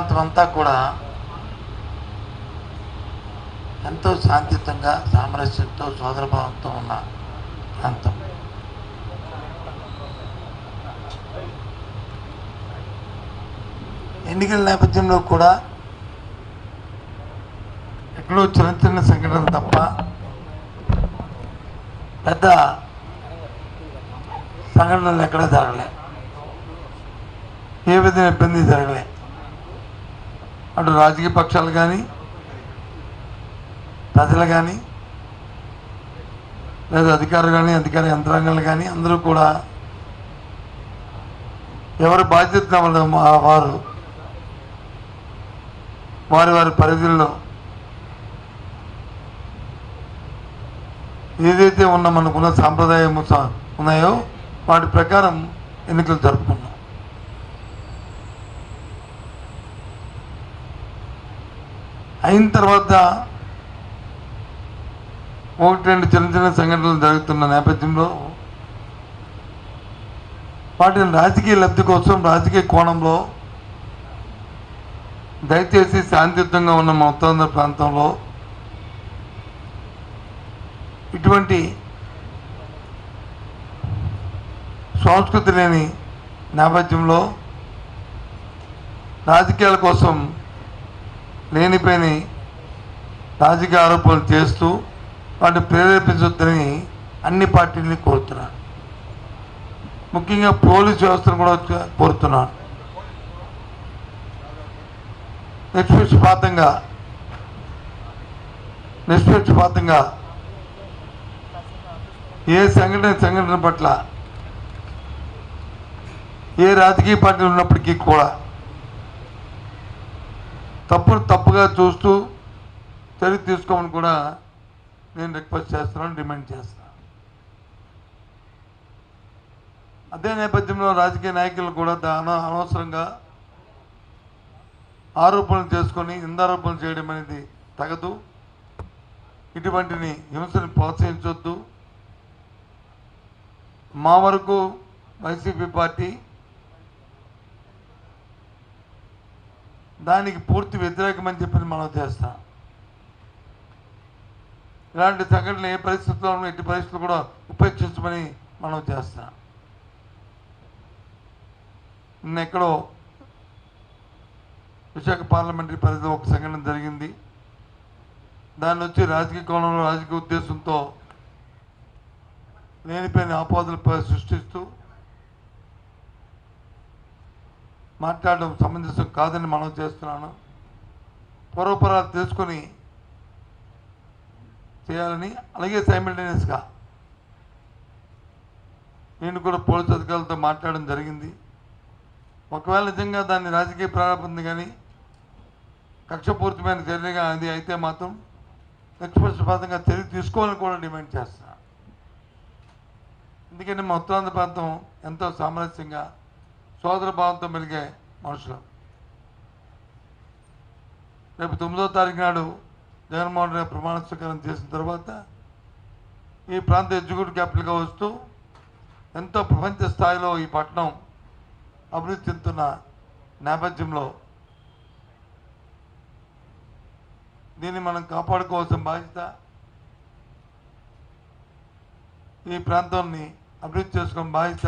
అంతా కూడా ఎంతో శాంతియుతంగా సామరస్యంతో సోదరభావంతో ఉన్న ప్రాంతం. ఎన్నికల నేపథ్యంలో కూడా ఎక్కడో చిన్న చిన్న సంఘటనలు తప్ప పెద్ద సంఘటనలు ఎక్కడా జరగలే, ఏ విధంగా ఇబ్బంది జరగలే. అటు రాజకీయ పక్షాలు కానీ ప్రజలు కానీ లేదా అధికారులు కానీ అధికార యంత్రాంగాలు కానీ అందరూ కూడా ఎవరి బాధ్యత వారు వారి వారి పరిధుల్లో ఏదైతే మనకున్న సాంప్రదాయం ఉన్నాయో వాటి ప్రకారం ఎన్నికలు జరుపుకున్నాం. అయిన తర్వాత ఒకటి రెండు చిన్న చిన్న సంఘటనలు జరుగుతున్న నేపథ్యంలో వాటిని రాజకీయ లబ్ధి కోసం రాజకీయ కోణంలో దయచేసి శాంతియుతంగా ఉన్న మా ఉత్తరాంధ్ర ప్రాంతంలో ఇటువంటి సంస్కృతి లేని నేపథ్యంలో రాజకీయాల కోసం లేనిపోయిన రాజకీయ ఆరోపణలు చేస్తూ వాటిని ప్రేరేపించొద్దని అన్ని పార్టీలని కోరుతున్నాను. ముఖ్యంగా పోలీసు వ్యవస్థను కూడా కోరుతున్నాను. నిష్పక్షపాతంగా ఏ సంఘటన పట్ల ఏ రాజకీయ పార్టీలు ఉన్నప్పటికీ కూడా తప్పుగా చూస్తూ చర్య తీసుకోమని కూడా నేను రిక్వెస్ట్ చేస్తున్నాను, డిమాండ్ చేస్తున్నాను. అదే నేపథ్యంలో రాజకీయ నాయకులు కూడా అనవసరంగా ఆరోపణలు చేసుకొని నిందారోపణలు చేయడం అనేది తగదు. ఇటువంటిని హింసని ప్రోత్సహించొద్దు. మా వరకు వైసీపీ పార్టీ దానికి పూర్తి వ్యతిరేకమని చెప్పి మనం చేస్తాం. ఇలాంటి సంఘటనలు ఏ పరిస్థితుల్లో ఎట్టి పరిస్థితులు కూడా ఉపేక్షించమని మనం చేస్తాం. నిన్నెక్కడో విశాఖ పార్లమెంటరీ పరిధిలో ఒక సంఘటన జరిగింది. దాన్ని వచ్చి రాజకీయ కోణంలో రాజకీయ ఉద్దేశంతో లేనిపోయిన ఆపాదనలు సృష్టిస్తూ మాట్లాడడం సమంజసం కాదని మనం చేస్తున్నాను. పూర్వపరాలు తెలుసుకొని చేయాలని, అలాగే సైమల్టేనియస్గా నేను కూడా పోలీసు అధికారులతో మాట్లాడడం జరిగింది. ఒకవేళ నిజంగా దాన్ని రాజకీయ ప్రారంభం కానీ కక్షపూరితమైన చర్యగా అది అయితే మాత్రం నిష్పక్షపాతంగా చర్య తీసుకోవాలని కూడా డిమాండ్ చేస్తున్నాను. ఎందుకంటే మా ఉత్తరాంధ్ర ప్రాంతం ఎంతో సామరస్యంగా సోదర భావంతో మెలిగే మనుషులు. రేపు 9వ తారీఖు నాడు జగన్మోహన్ రెడ్డి ప్రమాణ స్వీకారం చేసిన తర్వాత ఈ ప్రాంత ఎగ్జిక్యూటివ్ క్యాపిటల్గా వస్తూ ఎంతో ప్రపంచ స్థాయిలో ఈ పట్టణం అభివృద్ధి చెందుతున్న నేపథ్యంలో దీన్ని మనం కాపాడుకోవాల్సిన బాధ్యత, ఈ ప్రాంతాన్ని అభివృద్ధి చేసుకునే బాధ్యత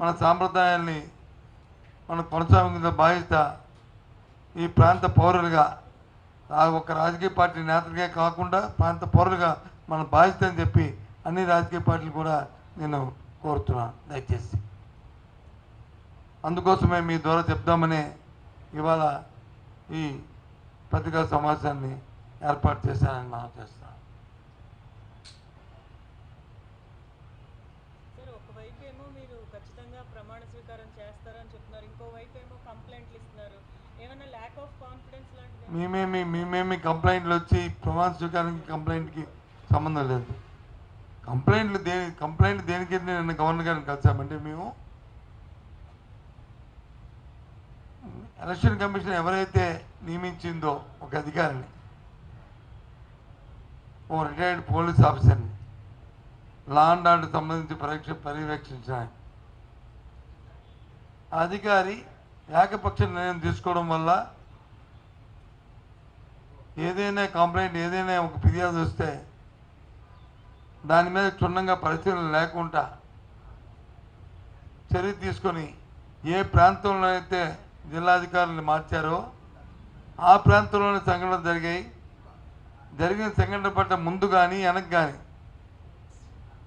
మన సాంప్రదాయాల్ని మనం కొనసాగించిన బాధ్యత ఈ ప్రాంత పౌరులుగా ఒక రాజకీయ పార్టీ నేతలుగా కాకుండా ప్రాంత పౌరులుగా మన బాధ్యత అని చెప్పి అన్ని రాజకీయ పార్టీలు కూడా నేను కోరుతున్నాను. దయచేసి అందుకోసమే మీ ద్వారా చెప్దామని ఇవాళ ఈ పత్రికా సమావేశాన్ని ఏర్పాటు చేశానని మనం చేస్తున్నాం. ప్రమాణ స్వీకారం చేస్తారని చెప్తున్నారు, ఇంకోవైపు ఏమో కంప్లైంట్లు ఇస్తున్నారు. ఏమైనా ల్యాక్ ఆఫ్ కాన్ఫిడెన్స్ లాంటిది? మేమేమి కంప్లైంట్లు వచ్చి ప్రమాణ స్వీకారానికి కంప్లైంట్కి సంబంధం లేదు. కంప్లైంట్ దేనికి నిన్న గవర్నర్ గారిని కలిసామంటే మేము ఎలక్షన్ కమిషన్ ఎవరైతే నియమించిందో ఒక అధికారిని, ఓ రిటైర్డ్ పోలీస్ ఆఫీసర్ని లా అండ్ ఆర్డర్ సంబంధించి పర్యవేక్షించడానికి ఆ అధికారి ఏకపక్ష నిర్ణయం తీసుకోవడం వల్ల ఏదైనా కంప్లైంట్ ఏదైనా ఒక ఫిర్యాదు వస్తే దాని మీద క్షుణ్ణంగా పరిశీలన లేకుండా చర్య తీసుకొని ఏ ప్రాంతంలో అయితే జిల్లాధికారులను మార్చారో ఆ ప్రాంతంలోనే సంఘటనలు జరిగాయి. జరిగిన సంఘటన పట్ల ముందు కానీ వెనక్కి కానీ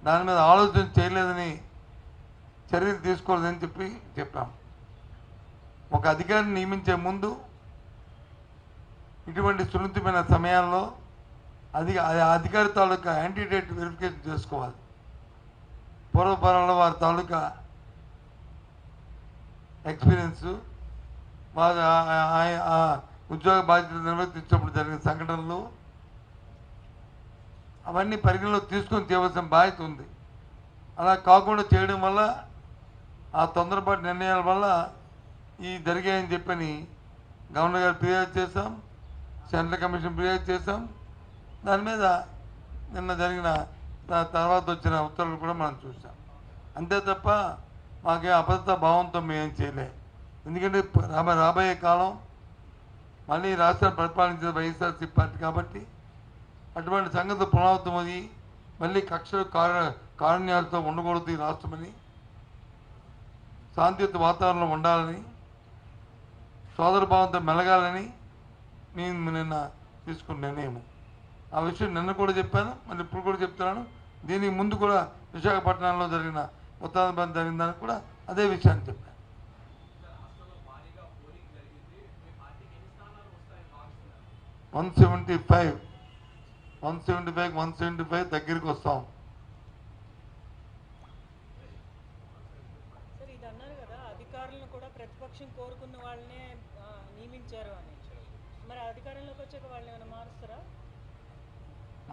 దాని మీద ఆలోచన చేయలేదని చర్యలు తీసుకోలేదని చెప్పాం. ఒక అధికారిని నియమించే ముందు ఇటువంటి సున్నితమైన సమయాల్లో అధికారి తాలూకా యాంటీడేట్ వెరిఫికేషన్ చేసుకోవాలి. పూర్వపరంలో వారి తాలూకా ఎక్స్పీరియన్స్, వారి ఉద్యోగ బాధ్యతలు నిర్వర్తించినప్పుడు జరిగిన సంఘటనలు అవన్నీ పరిగణలోకి తీసుకొని చేయవలసిన బాధ్యత ఉంది. అలా కాకుండా చేయడం వల్ల ఆ తొందరపాటు నిర్ణయాల వల్ల ఈ జరిగాయని చెప్పని గవర్నర్ గారు ఫిర్యాదు చేశాం, సెంట్రల్ కమిషన్ ఫిర్యాదు చేశాం. దాని మీద నిన్న జరిగిన తర్వాత వచ్చిన ఉత్తర్వులు కూడా మనం చూసాం. అంతే తప్ప మాకేం అభద్రతా భావంతో మేమేం చేయలే. ఎందుకంటే రాబోయే కాలం మళ్ళీ రాష్ట్రాన్ని పరిపాలించిన వైఎస్ఆర్సీ పార్టీ కాబట్టి అటువంటి సంగతి పునరావృతమయ్యి మళ్ళీ కక్షలు కారుణ్యాలతో ఉండకూడదు ఈ రాష్ట్రమని, శాంతియుత వాతావరణంలో ఉండాలని, సోదరభావంతో మెలగాలని నేను నిన్న తీసుకున్న నిర్ణయం. ఆ విషయం నిన్న కూడా చెప్పాను, మళ్ళీ ఇప్పుడు కూడా చెప్తున్నాను. దీనికి ముందు కూడా విశాఖపట్నంలో జరిగిన ఉత్తాన జరిగిన దానికి కూడా అదే విషయాన్ని చెప్పాను. 175 దగ్గరికి వస్తాం. సార్ ఇది అన్నారు కదా, అధికారులను కూడా ప్రతిపక్షం కోరుకున్న వాళ్ళనే నియమించారు అని. మరి అధికారంలోకి వచ్చాక వాళ్ళని ఏమైనా మారుస్తారా?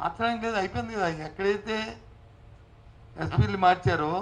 మాట్లాడడం లేదు, అయిపోయింది కదా. ఎక్కడైతే ఎస్పీలు మార్చారో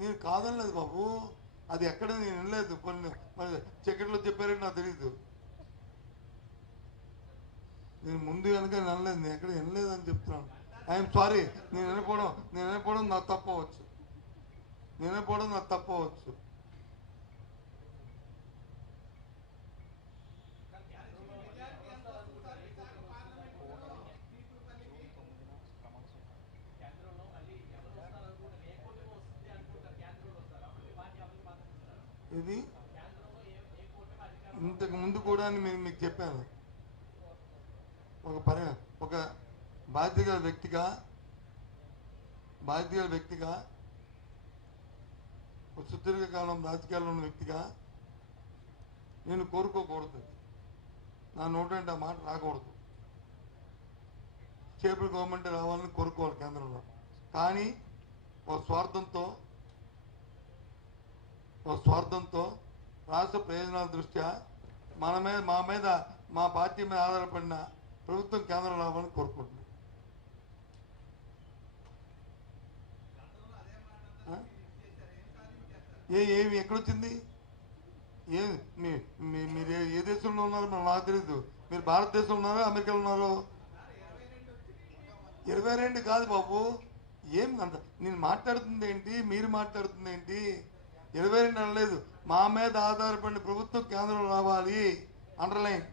నేను కాదనలేదు బాబు, అది ఎక్కడ నేను వినలేదు. కొన్ని మరి చక్కెరలో చెప్పారని నాకు తెలీదు. నేను ముందు వెనక వినలేదు, నేను ఎక్కడ వినలేదు అని చెప్తున్నాను. ఐఎమ్ సారీ, నేను వినకపోవడం నాకు తప్పవచ్చు, నేను వినకపోవడం నాకు తప్పవచ్చు. ఇది ఇంతకు ముందు కూడా నేను మీకు చెప్పాను, ఒక బాధ్యత గల వ్యక్తిగా ఒక సుదీర్ఘకాలం రాజకీయాల్లో ఉన్న వ్యక్తిగా నేను కోరుకోకూడదు, నా నోటంటే ఆ మాట రాకూడదు. స్టేబుల్ గవర్నమెంట్ రావాలని కోరుకోవాలి కేంద్రంలో. కానీ ఒక స్వార్థంతో రాష్ట్ర ప్రయోజనాల దృష్ట్యా మా పార్టీ మీద ఆధారపడిన ప్రభుత్వం కేంద్రం రావాలని కోరుకుంటున్నాం. ఏమి ఎక్కడొచ్చింది? మీరు ఏ దేశంలో ఉన్నారో నాకు తెలీదు. మీరు భారతదేశంలో ఉన్నారో అమెరికాలో ఉన్నారో? 22 కాదు బాబు, ఏం అంత నేను మాట్లాడుతుంది ఏంటి, మీరు మాట్లాడుతుంది ఏంటి? 22 అనలేదు, మా మీద ఆధారపడిన ప్రభుత్వం కేంద్రం రావాలి. అండర్లైన్.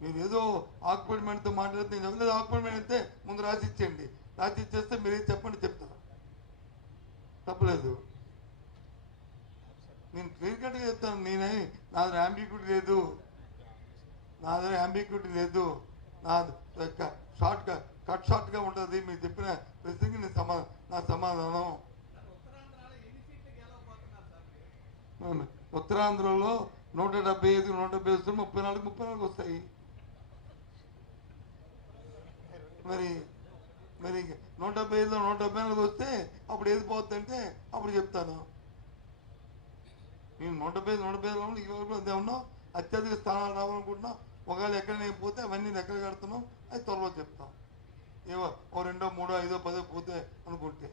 మీరు ఏదో ఆక్యుపైమెంట్తో మాట్లాడితే నేను ఎవరిదో ఆక్యుపైమెంట్ అయితే ముందు రాసిచ్చేయండి, రాసిచ్చేస్తే మీరేం చెప్పండి చెప్తాను, తప్పలేదు. నేను క్లియర్ కట్గా చెప్తాను. నా దగ్గర యాంబిక్యూటీ లేదు, నాది షార్ట్గా ఉంటుంది. మీరు చెప్పిన ప్రశ్నకి నా సమాధానం. ఉత్తరాంధ్రలో 175 వస్తే 34 వస్తాయి. మరి 175లో 174 వస్తే అప్పుడు ఏది పోతుందంటే అప్పుడు చెప్తాను. నేను 175లో అదే ఉన్నాం, అత్యధిక స్థానాలు రావాలనుకుంటున్నాం. ఒకవేళ ఎక్కడ నేను పోతే అవన్నీ ఎక్కడ కడుతున్నాం అది త్వరలో చెప్తాం. ఏవో 2, 3, 5, 10 పోతే అనుకుంటే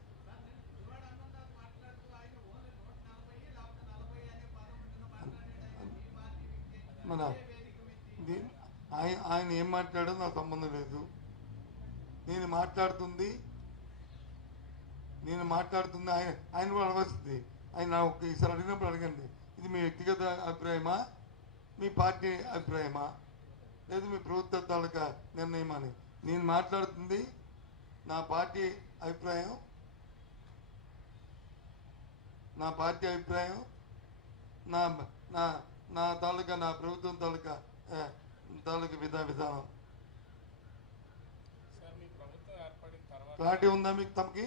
మన ఆయన ఏం మాట్లాడో నాకు సంబంధం లేదు. నేను మాట్లాడుతుంది ఆయన కూడా అడగస్తుంది. ఆయన ఈసారి అడిగినప్పుడు అడగండి, ఇది మీ వ్యక్తిగత అభిప్రాయమా, మీ పార్టీ అభిప్రాయమా, లేదు మీ ప్రభుత్వ తాలూకా నిర్ణయం అని. నేను మాట్లాడుతుంది నా పార్టీ అభిప్రాయం, నా తాలూకా నా ప్రభుత్వం తాలూకా విధానం. క్లారిటీ ఉందా మీకు తమకి?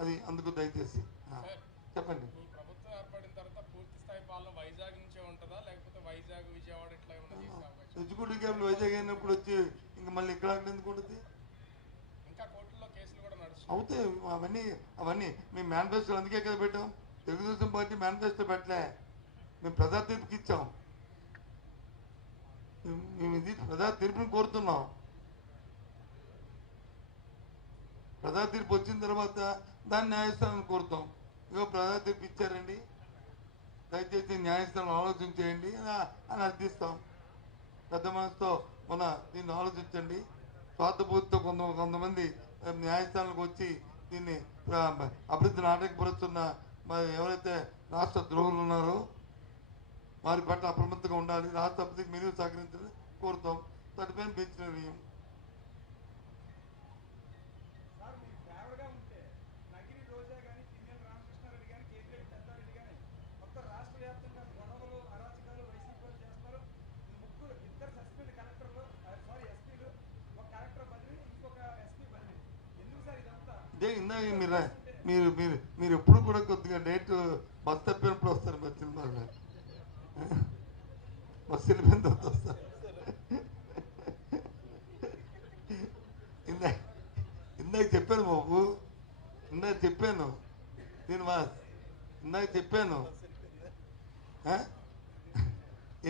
అది అందుకు దయచేసి చెప్పండి. ఎగ్జిక్యూటివ్ క్యాబినెట్ వైజాగ్ అయినప్పుడు వచ్చి ఇంకా మళ్ళీ ఇక్కడ ఎందుకు ఉంటుంది? అవుతాయి అవన్నీ మేము మేనిఫెస్టో అందుకే కదా పెట్టాం. తెలుగుదేశం పార్టీ మేనిఫెస్టో పెట్టలే, మేము ప్రజా తీర్పుకి ఇచ్చాం. మేము ఇది ప్రజా తీర్పుని కోరుతున్నాం. ప్రజా తీర్పు వచ్చిన తర్వాత దాన్ని న్యాయస్థానాన్ని కోరుతాం. ఇగో ప్రజా తీర్పు ఇచ్చారండి, దయచేసి న్యాయస్థానం ఆలోచించేయండి అని అర్థిస్తాం. పెద్ద మనసుతో దీన్ని ఆలోచించండి. స్వార్థబోధితో కొంతమంది న్యాయస్థానాలకు వచ్చి దీన్ని అభివృద్ధిని ఆటంకపరుస్తున్న ఎవరైతే రాష్ట్ర ద్రోహులు ఉన్నారో వారి పట్ల అప్రమత్తంగా ఉండాలి. రాష్ట్ర అభివృద్ధికి మీరు సహకరించాలని కోరుతాం. దానిపైన బెంచ్ నిర్ణయం. ఇందాక మీరు ఎప్పుడు కూడా కొద్దిగా డేట్ బస్ తప్పినప్పుడు వస్తారు. బస్సు వెళ్ళిపోయిన తర్వాత వస్తారు. ఇందాక చెప్పాను బాబు, ఇందాక చెప్పాను శ్రీనివాస్, ఇందాక చెప్పాను.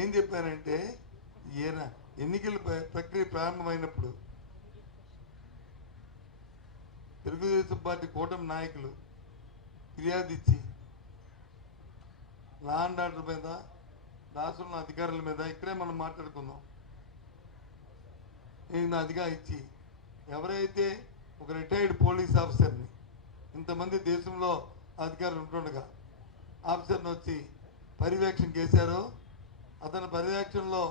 ఏం చెప్పానంటే ఎన్నికల ప్రక్రియ ప్రారంభమైనప్పుడు తెలుగుదేశం పార్టీ కూటమి నాయకులు ఫిర్యాదు ఇచ్చి లా అండ్ ఆర్డర్ మీద, రాష్ట్రంలో అధికారుల మీద ఇక్కడే మనం మాట్లాడుకుందాం. నేను అదిగా ఇచ్చి ఎవరైతే ఒక రిటైర్డ్ పోలీస్ ఆఫీసర్ని, ఇంతమంది దేశంలో అధికారులు ఉంటుండగా ఆఫీసర్ని వచ్చి పర్యవేక్షణ చేశారో, అతని పర్యవేక్షణలో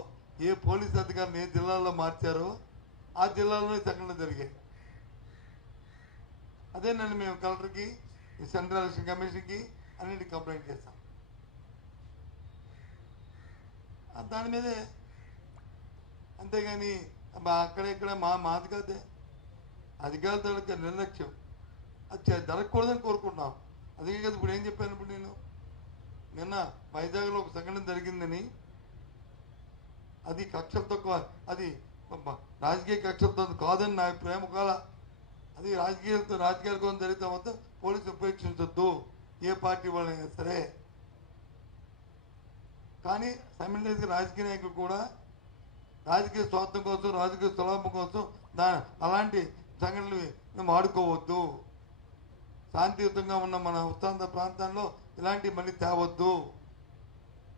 ఏ పోలీస్ అధికారిని ఏ జిల్లాలో మార్చారో ఆ జిల్లాలోనే సంఘటనలు జరిగాయి. అదేనండి మేము కలెక్టర్కి, సెంట్రల్ ఎలక్షన్ కమిషన్కి అన్నింటికి కంప్లైంట్ చేస్తాం. దాని మీదే, అంతేగాని అక్కడెక్కడ మాది కాదే అధికారుల నిర్లక్ష్యం అది జరగకూడదని కోరుకుంటున్నాం. అందుకే కదా ఇప్పుడు ఏం చెప్పాను, ఇప్పుడు నేను నిన్న వైజాగ్లో ఒక సంఘటన జరిగిందని, అది కక్షలతో, అది రాజకీయ కక్షలతో కాదని నా అభిప్రాయం. ఒకవేళ అది రాజకీయాల కోసం జరిగితే మొత్తం పోలీసులు ఉపేక్షించొద్దు, ఏ పార్టీ వాళ్ళైనా సరే. కానీ సైమల్టేనియస్గా రాజకీయ నాయకులు కూడా రాజకీయ స్వార్థం కోసం, రాజకీయ స్వలాభం కోసం అలాంటి సంఘటనలు వాడుకోవద్దు. శాంతియుతంగా ఉన్న మన ఉత్తాంధ్ర ప్రాంతాల్లో ఇలాంటి మళ్ళీ తేవద్దు,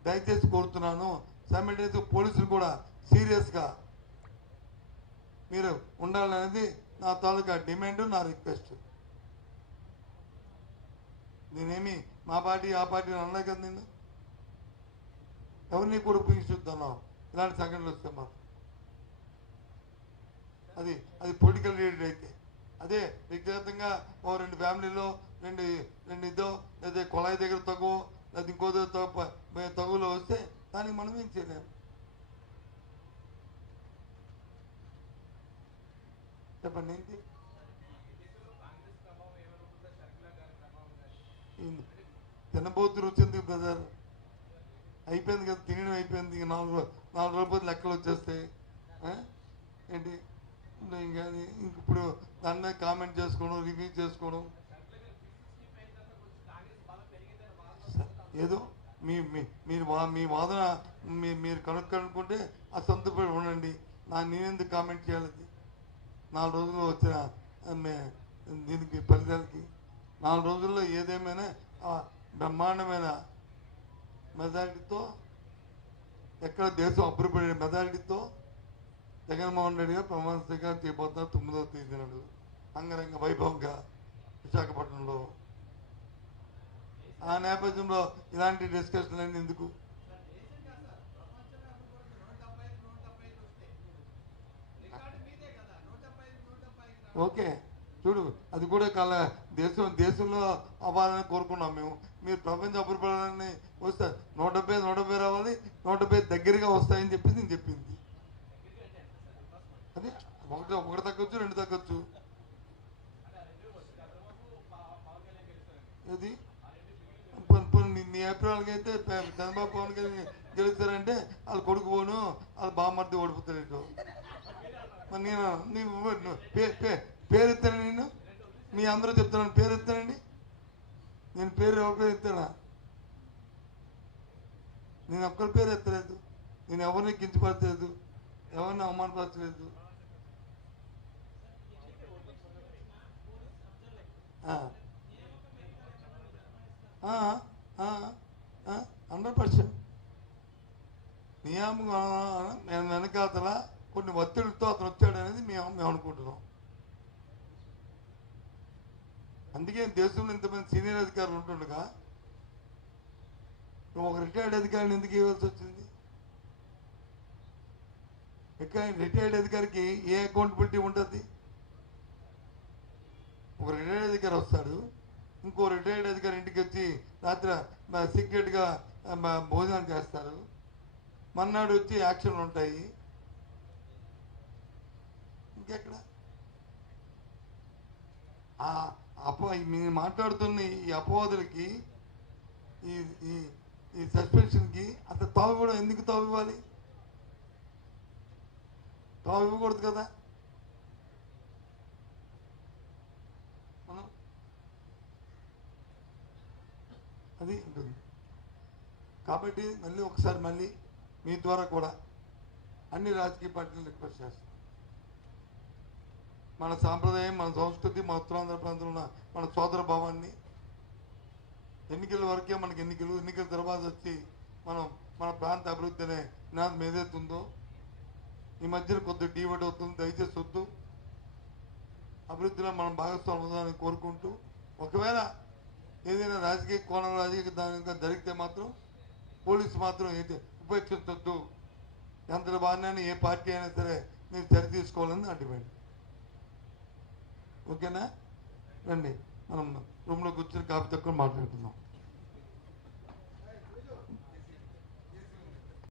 దయచేసి కోరుతున్నాను. సైమల్టేనియస్గా పోలీసులు కూడా సీరియస్గా మీరు ఉండాలనేది నా తాలూకా డిమాండ్, నా రిక్వెస్ట్. నేనేమి మా పార్టీ ఆ పార్టీ అనలే కదా, నేను ఎవరిని కూడా ఉపయోగిస్తున్నాం. ఇలాంటి సంఘటనలు వస్తే మాత్రం అది పొలిటికల్ లీడర్ అయితే, అదే వ్యక్తిగతంగా ఓ 2 ఫ్యామిలీలో రెండు ఇదో లేదా కొళాయి దగ్గర తగువ లేదా ఇంకో తగువలో వస్తే దానికి మనం ఏం చేయలేము. చెప్పండి ఏంటి తినబోతులు వచ్చింది బ్రదర్, అయిపోయింది కదా, తినడం అయిపోయింది. 4 రోజులు లెక్కలు వచ్చేస్తాయి. ఏంటి ఇంకా ఇప్పుడు దాని మీద కామెంట్ చేసుకోవడం, రివ్యూ చేసుకోవడం, ఏదో మీ వాదన మీరు కనుక్కుంటే ఆ సంతపడి ఉండండి. నేనెందుకు కామెంట్ చేయాలి? 4 రోజుల్లో వచ్చిన దీనికి ఫలితాలకి 4 రోజుల్లో ఏదేమైనా బ్రహ్మాండమైన మెజారిటీతో, ఎక్కడ దేశం అభివృద్ధి మెజారిటీతో జగన్మోహన్ రెడ్డి గారు ప్రమాణ స్వీకారం చేయబోతున్నారు 9వ తేదీ నాడు అంగరంగ వైభవంగా విశాఖపట్నంలో. ఆ నేపథ్యంలో ఇలాంటి డిస్కషన్ అనేది ఎందుకు? ఓకే చూడు, అది కూడా దేశంలో అవ్వాలని కోరుకున్నాం మేము. మీరు ప్రపంచ అభివృద్ధిని వస్తే 170 రావాలి, 170 దగ్గరగా వస్తాయని చెప్పి నేను చెప్పింది. అదే ఒకటి తగ్గొచ్చు, 2 తగ్గొచ్చు. ఇది నీ అభిప్రాయాలకి అయితే చంద్రబాబు పవన్ కళ్యాణ్ గెలుస్తారంటే వాళ్ళ కొడుకు పోను, వాళ్ళ బామ్మర్ది ఓడిపోతాడు. మరి నేను పేరు ఎత్తాను, నేను మీ అందరూ చెప్తున్నాను పేరు ఎత్తానండి. నేను పేరు ఎవరి పేరు ఎత్తానా? నేను ఒక్కరి పేరు ఎత్తలేదు. నేను ఎవరిని కించపరచలేదు, ఎవరిని అవమానపరచలేదు. ఆ 100% నియామకం వెనకాతల కొన్ని ఒత్తిడితో అతను వచ్చాడు అనేది మేము అనుకుంటున్నాం. అందుకే దేశంలో ఇంతమంది సీనియర్ అధికారులు ఉంటుండగా నువ్వు ఒక రిటైర్డ్ అధికారిని ఎందుకు ఇవ్వాల్సి వచ్చింది? రిటైర్డ్ అధికారికి ఏ అకౌంటబిలిటీ ఉంటుంది? ఒక రిటైర్డ్ అధికారి వస్తాడు, ఇంకో రిటైర్డ్ అధికారి ఇంటికి వచ్చి రాత్రి సీక్రెట్గా భోజనాలు చేస్తారు, మర్నాడు వచ్చి యాక్షన్లు ఉంటాయి. ఇంకెక్కడ మీరు మాట్లాడుతున్న ఈ అపవాదులకి, ఈ సస్పెన్షన్కి అసలు తావు కూడా ఎందుకు తావు ఇవ్వాలి? తావు ఇవ్వకూడదు కదా. మనం అది ఉంటుంది. కాబట్టి మళ్ళీ మీ ద్వారా కూడా అన్ని రాజకీయ పార్టీలు రిక్వెస్ట్ చేస్తాం. మన సాంప్రదాయం, మన సంస్కృతి, మా ఉత్తరాంధ్ర ప్రాంతంలో ఉన్న మన సోదర భావాన్ని, ఎన్నికల వరకే మనకి ఎన్నికల తర్వాత వచ్చి మనం మన ప్రాంత అభివృద్ధి అనే నినాదం ఏదైతే ఉందో ఈ మధ్యన కొద్దిగా డీవర్ట్ అవుతుంది. దయచేసి వద్దు. అభివృద్ధిలో మనం భాగస్వామ్యం ఉందని కోరుకుంటూ, ఒకవేళ ఏదైనా రాజకీయ కోణం రాజకీయ దానిగా జరిగితే మాత్రం పోలీసు మాత్రం అయితే ఉపేక్షించొద్దు. ఎంత బాగానే ఏ పార్టీ అయినా సరే మీరు చర్య తీసుకోవాలని నా డిమాండ్. ఓకేనా? రండి, మనం రూమ్లో కూర్చొని కాఫీ తక్కువ మాట్లాడుకుందాం.